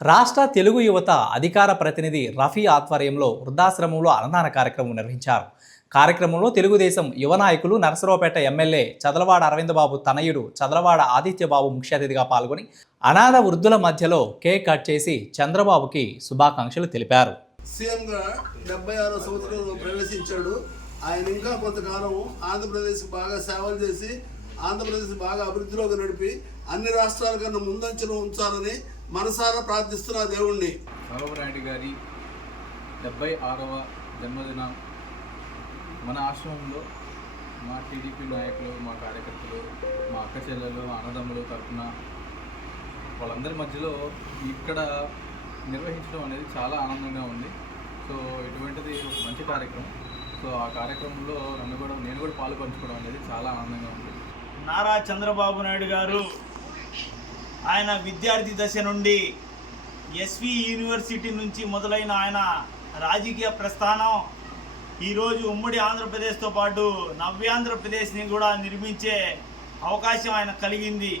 రాష్ట్ర తెలుగు యువత అధికార ప్రతినిధి రఫీ ఆధ్వర్యంలో వృద్ధాశ్రమంలో అన్నదాన కార్యక్రమం నిర్వహించారు. కార్యక్రమంలో తెలుగుదేశం యువ నాయకులు నరసరావుపేట ఎమ్మెల్యే చదలవాడ అరవిందబాబు తనయుడు చదలవాడ ఆదిత్యబాబు ముఖ్య అతిథిగా పాల్గొని అనాథ వృద్ధుల మధ్యలో కేక్ కట్ చేసి చంద్రబాబుకి శుభాకాంక్షలు తెలిపారు. సీఎంగా 76వ సంవత్సరంలో ప్రవేశించాడు. ఆయన ఇంకా కొంతకాలం ఆంధ్రప్రదేశ్ బాగా సేవలు చేసి ఆంధ్రప్రదేశ్ బాగా అభివృద్ధిలోకి నడిపి అన్ని రాష్ట్రాల కన్నా ముందంచెలో ఉంచాలని మనసారా ప్రార్థిస్తున్న దేవుణ్ణి. చంద్రబాబు నాయుడు గారి 76వ జన్మదినం మన ఆశ్రమంలో మా టీడీపీ నాయకులు, మా కార్యకర్తలు, మా అక్క చెల్లెలు, అన్నదమ్ములు తరఫున వాళ్ళందరి మధ్యలో ఇక్కడ నిర్వహించడం అనేది చాలా ఆనందంగా ఉంది. సో ఇటువంటిది ఒక మంచి కార్యక్రమం. సో ఆ కార్యక్రమంలో నేను కూడా పాలు పంచుకోవడం అనేది చాలా ఆనందంగా ఉంది. నారా చంద్రబాబు నాయుడు గారు ఆయన విద్యార్థి దశ నుండి ఎస్వి యూనివర్సిటీ నుంచి మొదలైన ఆయన రాజకీయ ప్రస్థానం ఈరోజు ఉమ్మడి ఆంధ్రప్రదేశ్తో పాటు నవ్యాంధ్రప్రదేశ్ని కూడా నిర్మించే అవకాశం ఆయన కలిగింది.